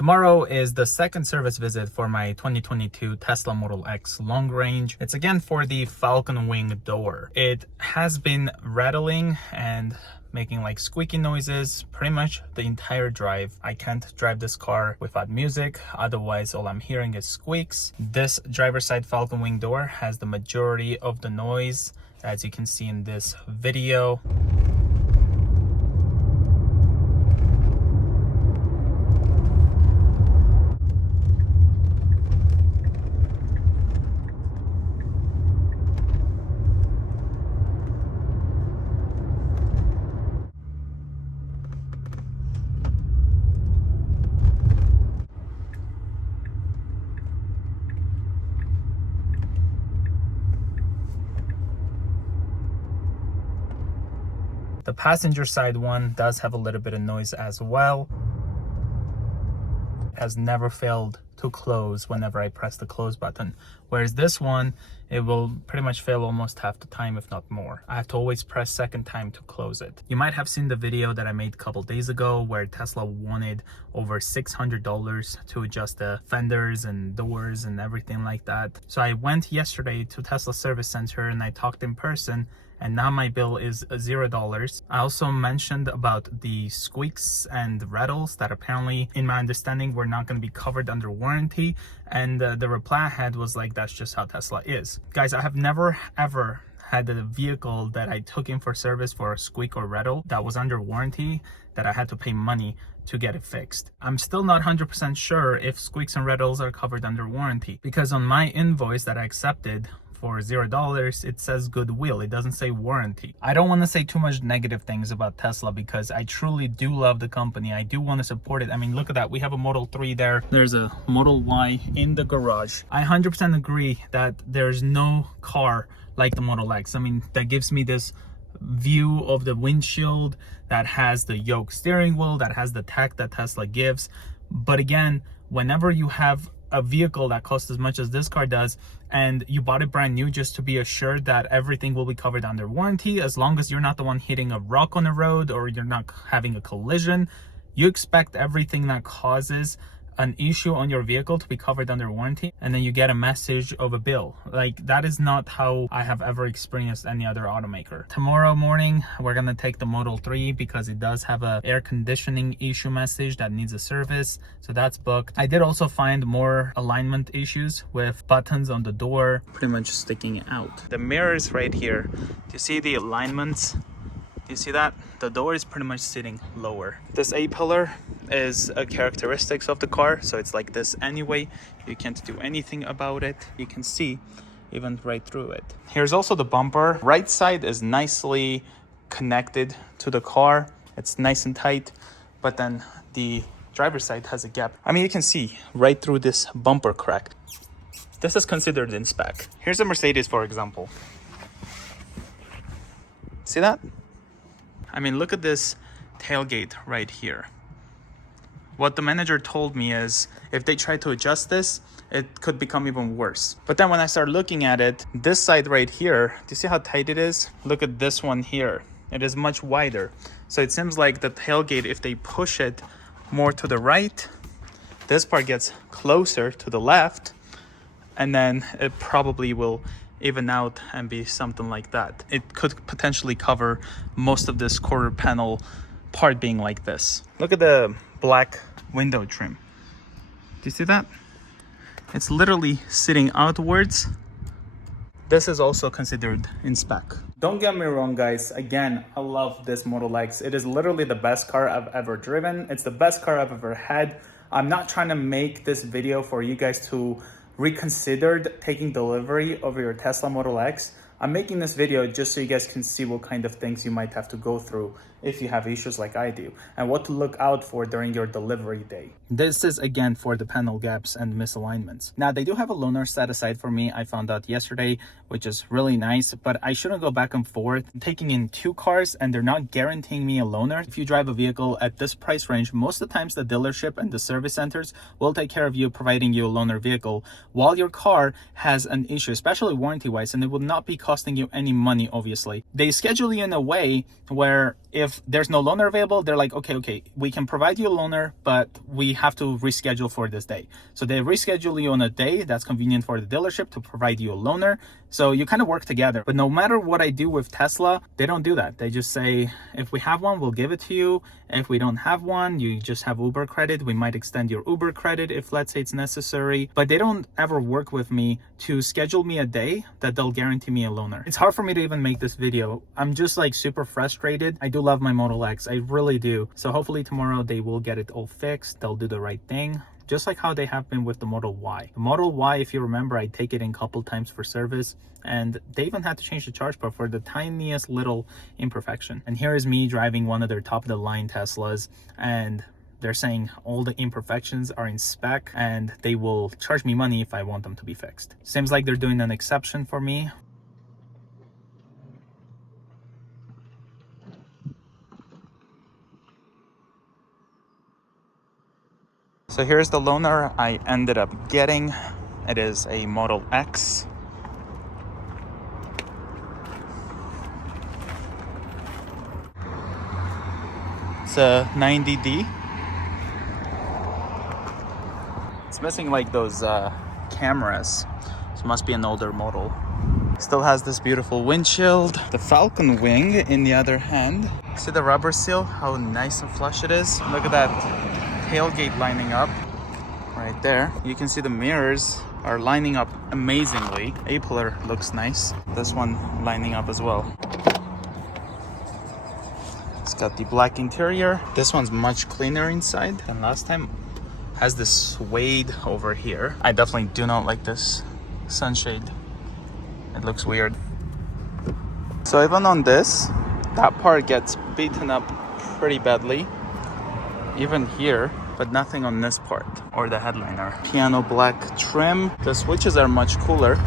Tomorrow is the second service visit for my 2022 Tesla Model X long range. It's again for the Falcon wing door. It has been rattling and making like squeaky noises pretty much the entire drive. I can't drive this car without music, otherwise all I'm hearing is squeaks. This driver's side Falcon wing door has the majority of the noise, as you can see in this video. The passenger side one does have a little bit of noise as well. It has never failed to close whenever I press the close button. Whereas this one, it will pretty much fail almost half the time, if not more. I have to always press second time to close it. You might have seen the video that I made a couple days ago where Tesla wanted over $600 to adjust the fenders and doors and everything like that. So I went yesterday to Tesla Service Center and I talked in person, and now my bill is $0. I also mentioned about the squeaks and rattles that apparently, in my understanding, were not going to be covered under warranty. And the reply I had was like, that's just how Tesla is. Guys, I have never ever had a vehicle that I took in for service for a squeak or rattle that was under warranty that I had to pay money to get it fixed. I'm still not 100% sure if squeaks and rattles are covered under warranty, because on my invoice that I accepted for $0, it says goodwill. It doesn't say warranty. I don't want to say too much negative things about Tesla because I truly do love the company. I do want to support it. I mean, look at that. We have a Model 3 there. There's a Model Y in the garage. I 100% agree that there's no car like the Model X. I mean, that gives me this view of the windshield, that has the yoke steering wheel, that has the tech that Tesla gives. But again, whenever you have a vehicle that costs as much as this car does and you bought it brand new just to be assured that everything will be covered under warranty, as long as you're not the one hitting a rock on the road or you're not having a collision, you expect everything that causes an issue on your vehicle to be covered under warranty, and then you get a message of a bill. Like, that is not how I have ever experienced any other automaker. Tomorrow morning we're gonna take the Model 3 because it does have a air conditioning issue message that needs a service, so that's booked. I did also find more alignment issues with buttons on the door pretty much sticking out. The mirrors right here, do you see the alignments? You see that? The door is pretty much sitting lower. This A-pillar is a characteristics of the car, so it's like this anyway. You can't do anything about it. You can see even right through it. Here's also the bumper. Right side is nicely connected to the car. It's nice and tight, but then the driver's side has a gap. I mean, you can see right through this bumper crack. This is considered in spec. Here's a Mercedes, for example. See that? I mean, look at this tailgate right here. What the manager told me is if they try to adjust this, it could become even worse. But then when I start looking at it, this side right here, do you see how tight it is? Look at this one here. It is much wider. So it seems like the tailgate, if they push it more to the right, this part gets closer to the left, and then it probably will even out and be something like that. It could potentially cover most of this quarter panel part being like this. Look at the black window trim. Do you see that? It's literally sitting outwards. This is also considered in spec. Don't get me wrong, guys. Again, I love this Model X. It is literally the best car I've ever driven. It's the best car I've ever had. I'm not trying to make this video for you guys to reconsidered taking delivery of your Tesla Model X. I'm making this video just so you guys can see what kind of things you might have to go through if you have issues like I do, and what to look out for during your delivery day. This is again for the panel gaps and misalignments. Now, they do have a loaner set aside for me, I found out yesterday, which is really nice, but I shouldn't go back and forth taking in two cars and they're not guaranteeing me a loaner. If you drive a vehicle at this price range, most of the times the dealership and the service centers will take care of you, providing you a loaner vehicle while your car has an issue, especially warranty wise, and it will not be costing you any money. Obviously, they schedule you in a way where if there's no loaner available, they're like, okay, we can provide you a loaner, but we have to reschedule for this day. So they reschedule you on a day that's convenient for the dealership to provide you a loaner. So you kind of work together. But no matter what I do with Tesla, they don't do that. They just say, if we have one, we'll give it to you. If we don't have one, you just have Uber credit. We might extend your Uber credit if, let's say, it's necessary. But they don't ever work with me to schedule me a day that they'll guarantee me a loaner. It's hard for me to even make this video. I'm just like super frustrated. I do love my Model X. I really do. So hopefully tomorrow they will get it all fixed. They'll do the right thing, just like how they have been with the Model Y. The Model Y, if you remember, I take it in a couple times for service, and they even had to change the charge port for the tiniest little imperfection. And here is me driving one of their top-of-the-line Teslas, and they're saying all the imperfections are in spec, and they will charge me money if I want them to be fixed. Seems like they're doing an exception for me. So here's the loaner I ended up getting. It is a Model X. It's a 90D. It's missing like those cameras. So it must be an older model. Still has this beautiful windshield. The Falcon wing in the other hand. See the rubber seal? How nice and flush it is. Look at that tailgate lining up right there. You can see the mirrors are lining up amazingly. A-pillar looks nice. This one lining up as well. It's got the black interior. This one's much cleaner inside than last time. Has this suede over here. I definitely do not like this sunshade. It looks weird. So even on this, that part gets beaten up pretty badly. Even here, but nothing on this part or the headliner. Piano black trim. The switches are much cooler.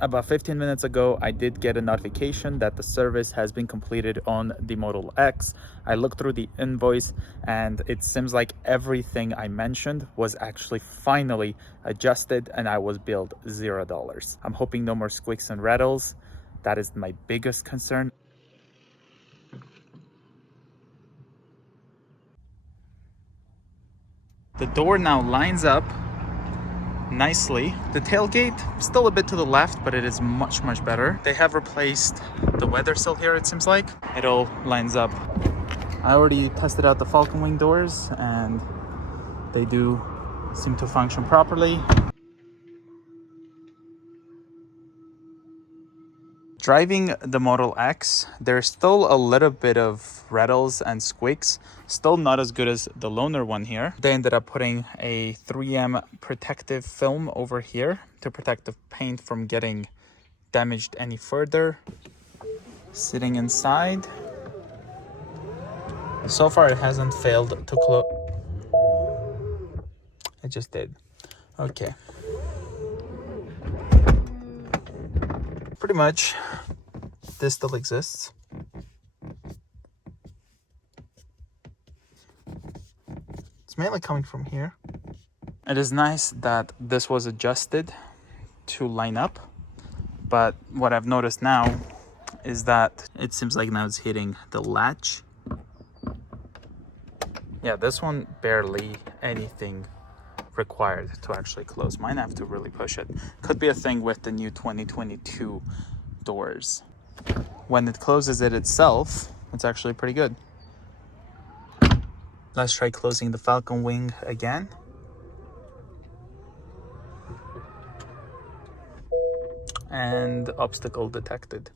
About 15 minutes ago, I did get a notification that the service has been completed on the Model X. I looked through the invoice and it seems like everything I mentioned was actually finally adjusted and I was billed $0. I'm hoping no more squicks and rattles. That is my biggest concern. The door now lines up nicely. The tailgate still a bit to the left, but it is much better. They have replaced the weather sill here, it seems like. It all lines up. I already tested out the Falcon wing doors and they do seem to function properly. Driving the Model X, there's still a little bit of rattles and squeaks. Still not as good as the loaner one here. They ended up putting a 3M protective film over here to protect the paint from getting damaged any further. Sitting inside. So far it hasn't failed to close. It just did. Okay. Pretty much, this still exists. It's mainly coming from here. It is nice that this was adjusted to line up, but what I've noticed now is that it seems like now it's hitting the latch. Yeah, this one barely anything required to actually close. Mine have to really push it. Could be a thing with the new 2022 doors. When it closes it itself, it's actually pretty good. Let's try closing the Falcon wing again. And obstacle detected.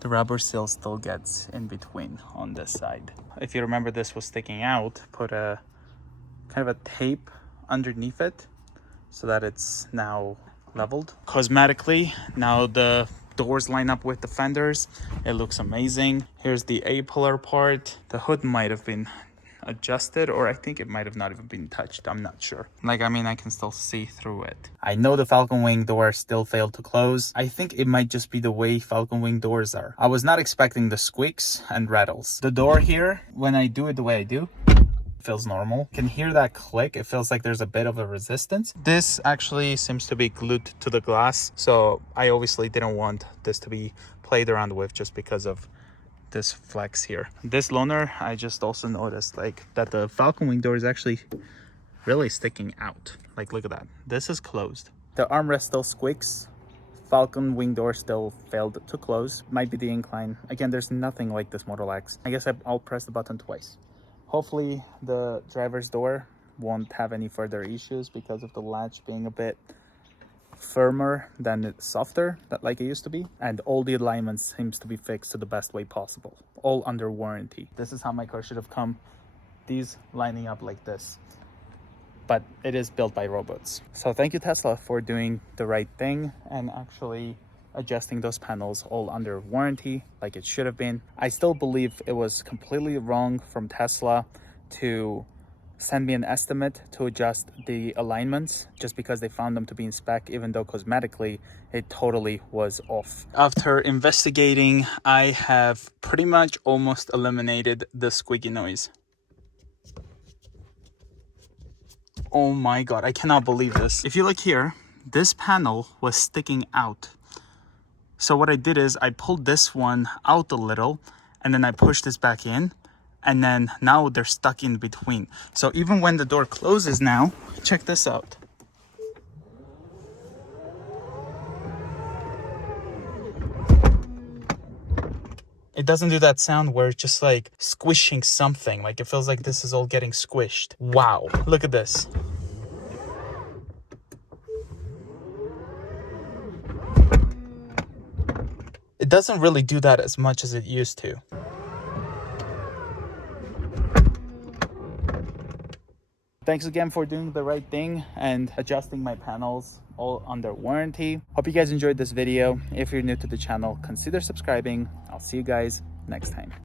The rubber seal still gets in between on this side. If you remember, this was sticking out, put a kind of a tape underneath it so that it's now leveled. Cosmetically, now the doors line up with the fenders. It looks amazing. Here's the A-pillar part. The hood might have been adjusted, or I think it might have not even been touched. I'm not sure. Like, I mean, I can still see through it. I know the Falcon Wing door still failed to close. I think it might just be the way Falcon Wing doors are. I was not expecting the squeaks and rattles. The door here, when I do it the way I do, feels normal. Can hear that click. It feels like there's a bit of a resistance. This actually seems to be glued to the glass, so I obviously didn't want this to be played around with just because of this flex here. This loaner, I just also noticed like that the Falcon Wing door is actually really sticking out. Like, look at that. This is closed. The armrest still squeaks. Falcon Wing door still failed to close. Might be the incline. Again, there's nothing like this Model X. I guess I'll press the button twice. Hopefully the driver's door won't have any further issues because of the latch being a bit firmer than it's softer, like it used to be. And all the alignments seems to be fixed to the best way possible, all under warranty. This is how my car should have come. These lining up like this. But it is built by robots. So thank you, Tesla, for doing the right thing and actually adjusting those panels all under warranty like it should have been. I still believe it was completely wrong from Tesla to send me an estimate to adjust the alignments just because they found them to be in spec, even though cosmetically it totally was off. After investigating, I have pretty much almost eliminated the squeaky noise. Oh my god, I cannot believe this. If you look here, this panel was sticking out. So what I did is I pulled this one out a little and then I pushed this back in, and then now they're stuck in between. So even when the door closes now, check this out. It doesn't do that sound where it's just like squishing something. Like it feels like this is all getting squished. Wow, look at this. It doesn't really do that as much as it used to. Thanks again for doing the right thing and adjusting my panels all under warranty. Hope you guys enjoyed this video. If you're new to the channel, consider subscribing. I'll see you guys next time.